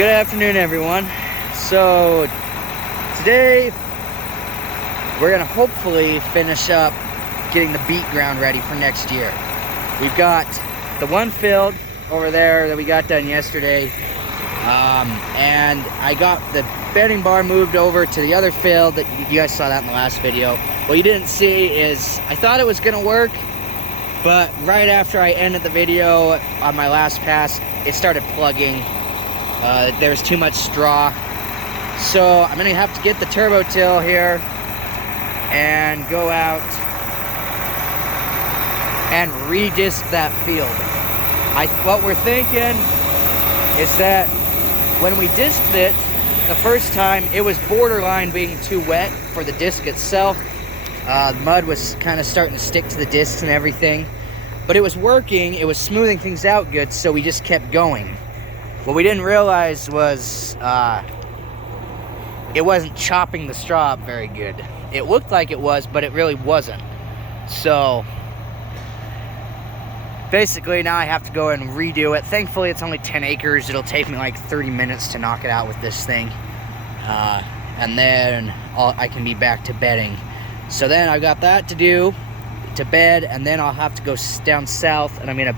Good afternoon, everyone. So today we're gonna hopefully finish up getting the beet ground ready for next year. We've got the one field over there that we got done yesterday, and I got the bedding bar moved over to the other field that you guys saw that in the last video. What you didn't see is I thought it was gonna work, but right after I ended the video on my last pass, it started plugging. There was too much straw. So I'm gonna have to get the turbo till here and go out and redisc that field. What we're thinking is that when we disked it the first time, it was borderline being too wet for the disc itself. The mud was kind of starting to stick to the discs and everything, but it was working, it was smoothing things out good, so we just kept going. What we didn't realize was it wasn't chopping the straw up very good. It looked like it was, but it really wasn't. So basically now I have to go and redo it. Thankfully it's only 10 acres. It'll take me like 30 minutes to knock it out with this thing. And then I can be back to bedding. So then I've got that to do, to bed, and then I'll have to go down south and I'm gonna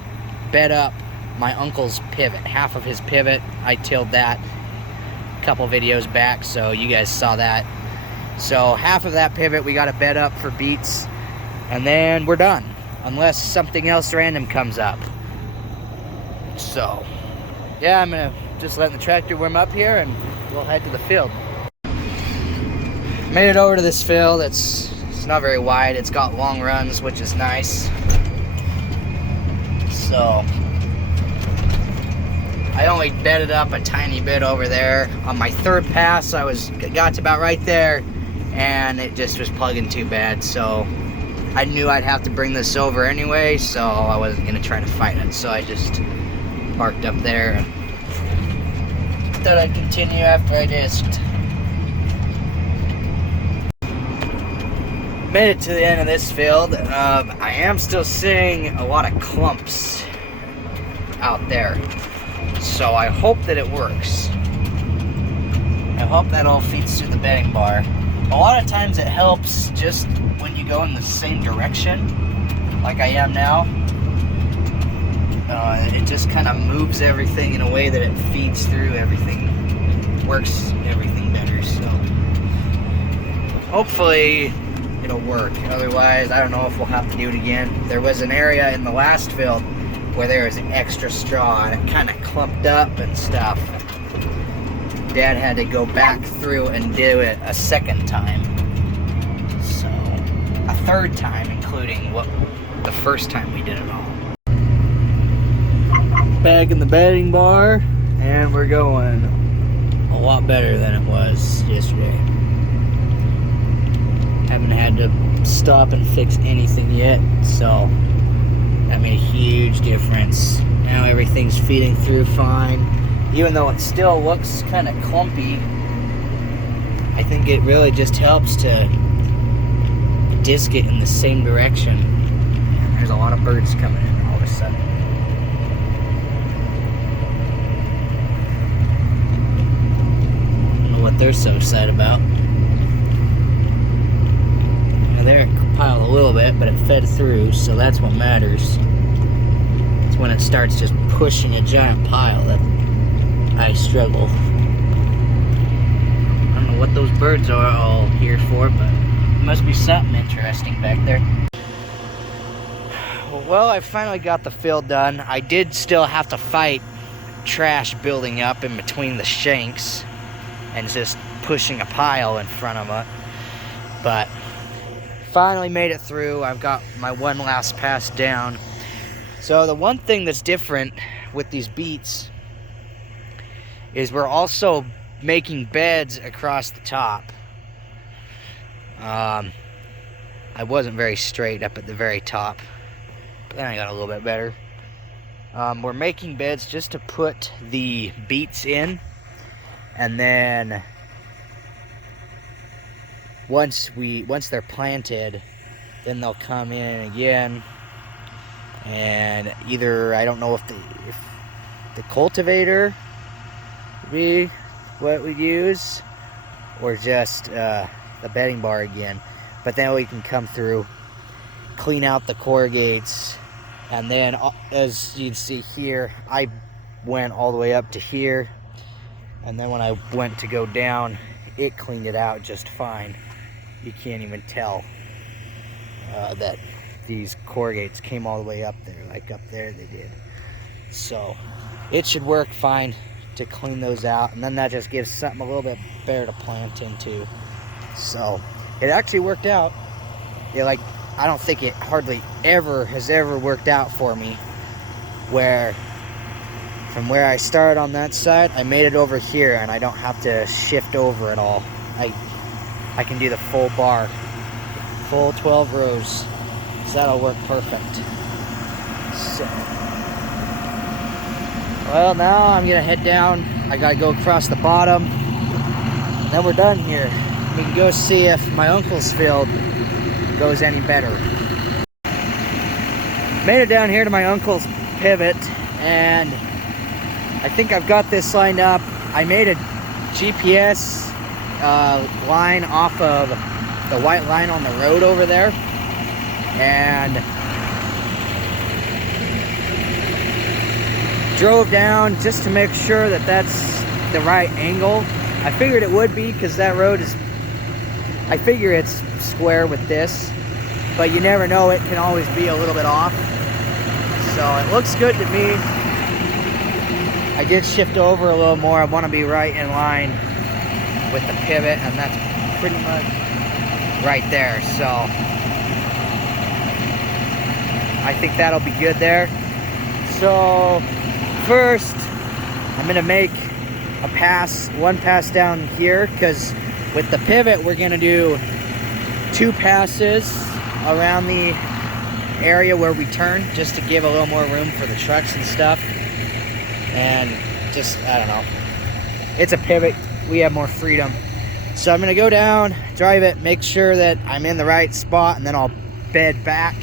bed up my uncle's pivot, half of his pivot. I tilled that a couple videos back, so you guys saw that. So half of that pivot we got to bed up for beets, and then we're done, unless something else random comes up. So yeah, I'm gonna just let the tractor warm up here and we'll head to the field. Made it over to this field. It's not very wide. It's got long runs, which is nice. So I only bedded up a tiny bit over there. On my third pass, I got to about right there, and it just was plugging too bad. So I knew I'd have to bring this over anyway, so I wasn't gonna try to fight it. So I just parked up there and thought I'd continue after I disked. Made it to the end of this field. I am still seeing a lot of clumps out there. So I hope that it works. I hope that all feeds through the bedding bar. A lot of times it helps just when you go in the same direction, like I am now. It just kind of moves everything in a way that it feeds through everything. Works everything better, so hopefully it'll work. Otherwise, I don't know if we'll have to do it again. There was an area in the last field where there was extra straw and it kind of clumped up and stuff. Dad had to go back through and do it a second time. So, a third time, including the first time we did it all. Back in the bedding bar, and we're going a lot better than it was yesterday. Haven't had to stop and fix anything yet, so that made a huge difference. Now everything's feeding through fine. Even though it still looks kind of clumpy, I think it really just helps to disc it in the same direction. And there's a lot of birds coming in all of a sudden. I don't know what they're so excited about. There it piled a little bit, but it fed through, so that's what matters. It's when it starts just pushing a giant pile that I struggle. I don't know what those birds are all here for, but it must be something interesting back there. Well, I finally got the field done. I did still have to fight trash building up in between the shanks and just pushing a pile in front of it, but finally made it through. I've got my one last pass down. So the one thing that's different with these beets is we're also making beds across the top. I wasn't very straight up at the very top, but then I got a little bit better. We're making beds just to put the beets in, and then once they're planted, then they'll come in again, and either, I don't know if the cultivator be what we use, or just the bedding bar again. But then we can come through, clean out the corrugates, and then as you can see here, I went all the way up to here, and then when I went to go down, it cleaned it out just fine. You can't even tell that these corrugates came all the way up there, like up there they did. So it should work fine to clean those out, and then that just gives something a little bit better to plant into. So it actually worked out. Like, I don't think it hardly ever has worked out for me, where from where I started on that side, I made it over here and I don't have to shift over at all. I can do the full bar, full 12 rows, so that'll work perfect. So, well, now I'm gonna head down. I gotta go across the bottom, and then we're done here. We can go see if my uncle's field goes any better. Made it down here to my uncle's pivot, and I think I've got this lined up. I made a GPS line off of the white line on the road over there, and drove down just to make sure that that's the right angle. I figured it would be, because that road is, I figure it's square with this, but you never know, it can always be a little bit off. So it looks good to me. I did shift over a little more. I want to be right in line with the pivot, and that's pretty much right there. So I think that'll be good there. So first, I'm gonna make one pass down here, because with the pivot we're gonna do 2 passes around the area where we turn, just to give a little more room for the trucks and stuff. And just, I don't know, it's a pivot, we have more freedom. So I'm gonna go down, drive it, make sure that I'm in the right spot, and then I'll bed back,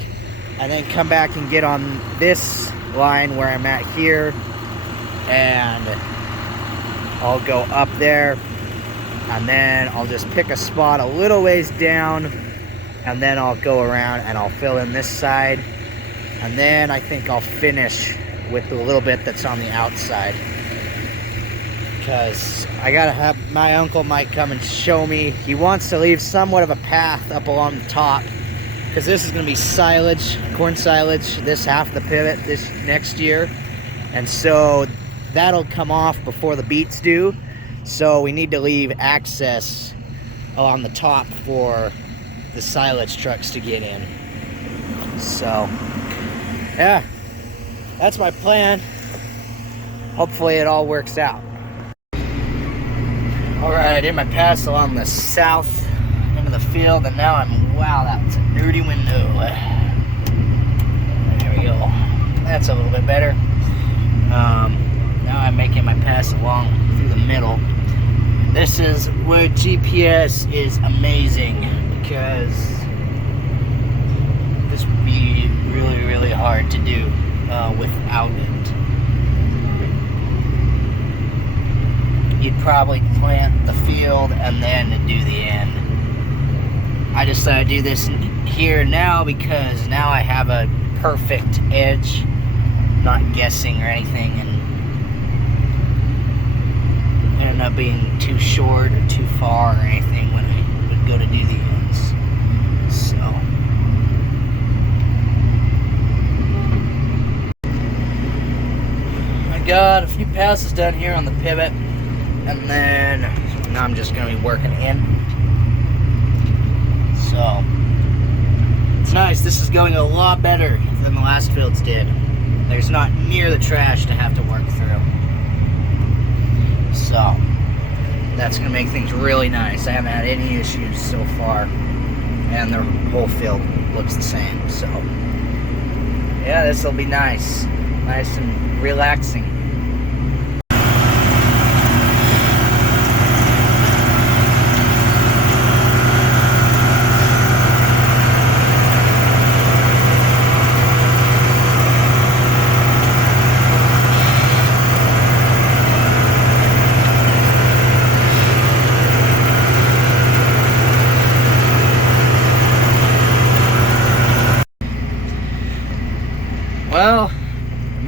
and then come back and get on this line where I'm at here, and I'll go up there, and then I'll just pick a spot a little ways down, and then I'll go around and I'll fill in this side, and then I think I'll finish with the little bit that's on the outside, because I gotta have, my uncle might come and show me. He wants to leave somewhat of a path up along the top, because this is going to be silage, corn silage, this half the pivot this next year, and so that'll come off before the beets do. So we need to leave access on the top for the silage trucks to get in. So yeah, that's my plan. Hopefully it all works out. Alright, I did my pass along the south end of the field, and now wow, that's a nerdy window. There we go. That's a little bit better. Now I'm making my pass along through the middle. This is where GPS is amazing, because this would be really, really hard to do without it. You'd probably plant the field and then do the end. I decided to do this here now because now I have a perfect edge, not guessing or anything, and end up being too short or too far or anything when I would go to do the ends. So I got a few passes done here on the pivot, and then now I'm just going to be working in. So it's nice. This is going a lot better than the last fields did. There's not near the trash to have to work through. So that's going to make things really nice. I haven't had any issues so far, and the whole field looks the same. So yeah, this will be nice and relaxing.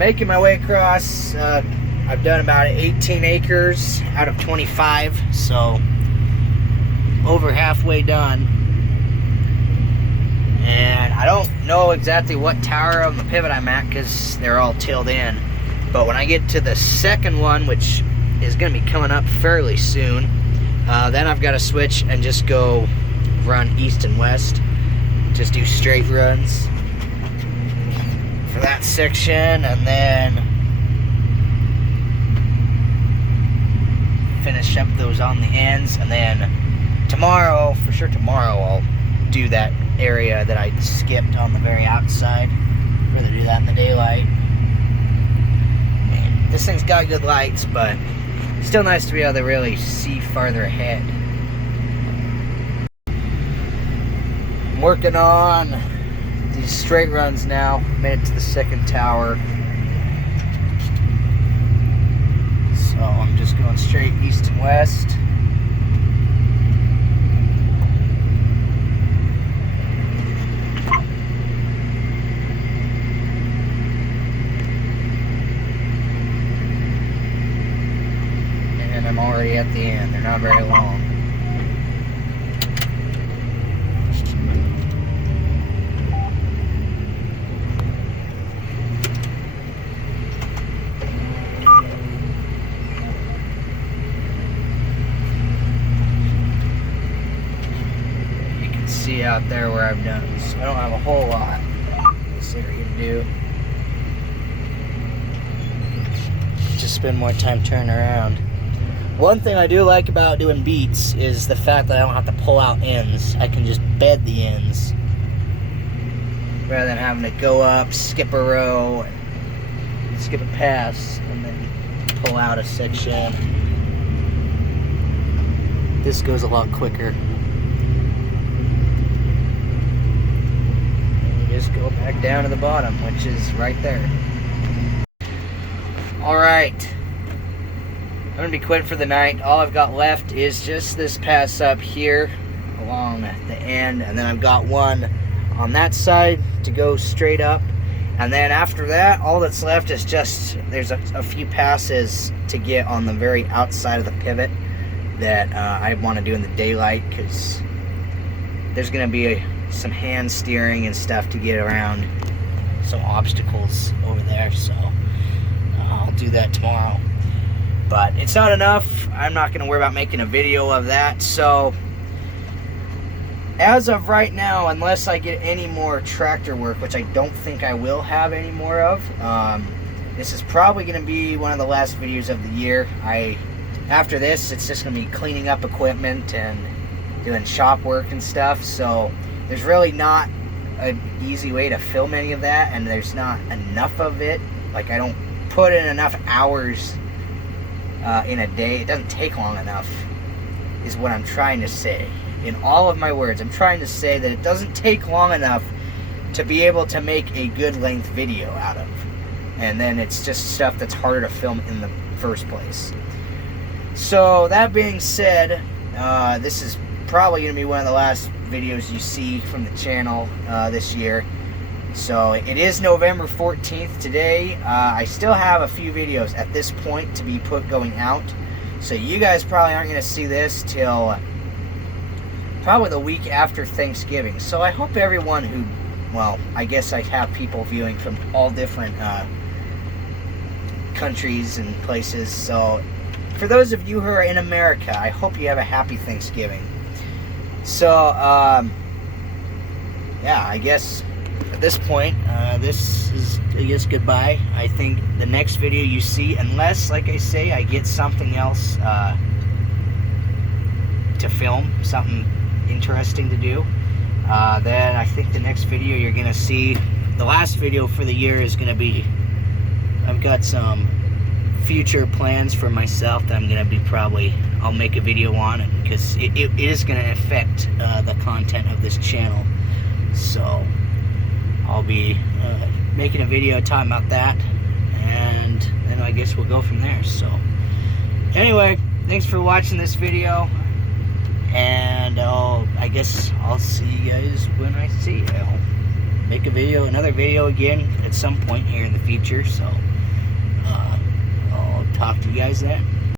making my way across. I've done about 18 acres out of 25, so over halfway done. And I don't know exactly what tower on the pivot I'm at because they're all tilled in. But when I get to the second one, which is going to be coming up fairly soon, then I've got to switch and just go run east and west. Just do straight runs for that section, and then finish up those on the ends. And then tomorrow, for sure tomorrow, I'll do that area that I skipped on the very outside. I'd rather do that in the daylight. And this thing's got good lights, but it's still nice to be able to really see farther ahead. I'm working on these straight runs now. Made it to the second tower. So I'm just going straight east and west. And I'm already at the end. They're not very long. See out there where I've done, so I don't have a whole lot in this area to do. Just spend more time turning around. One thing I do like about doing beets is the fact that I don't have to pull out ends. I can just bed the ends rather than having to go up, skip a row, skip a pass, and then pull out a section. This goes a lot quicker. Just go back down to the bottom, which is right there. Alright, I'm gonna be quitting for the night. All I've got left is just this pass up here along the end, and then I've got one on that side to go straight up, and then after that all that's left is just there's a few passes to get on the very outside of the pivot that I want to do in the daylight, because there's gonna be some hand steering and stuff to get around some obstacles over there, so I'll do that tomorrow. But it's not enough. I'm not going to worry about making a video of that. So as of right now, unless I get any more tractor work, which I don't think I will have any more of, this is probably going to be one of the last videos of the year. After this, it's just going to be cleaning up equipment and doing shop work and stuff, so there's really not an easy way to film any of that, and there's not enough of it. Like, I don't put in enough hours in a day. It doesn't take long enough, is what I'm trying to say. In all of my words, I'm trying to say that it doesn't take long enough to be able to make a good length video out of. And then it's just stuff that's harder to film in the first place. So, that being said, this is probably going to be one of the last videos you see from the channel this year. So it is November 14th today. I still have a few videos at this point to be going out, so you guys probably aren't going to see this till probably the week after Thanksgiving. So I hope everyone who, well, I guess I have people viewing from all different countries and places, so for those of you who are in America, I hope you have a happy Thanksgiving. So, yeah, I guess at this point, this is, I guess, goodbye. I think the next video you see, unless, like I say, I get something else to film, something interesting to do, then I think the next video you're going to see, the last video for the year is going to be, I've got some future plans for myself that I'm going to be I'll make a video on it, because it is going to affect the content of this channel. So I'll be making a video talking about that, and then I guess we'll go from there. So anyway, thanks for watching this video, and I guess I'll see you guys when I see you. make another video again at some point here in the future. So I'll talk to you guys then.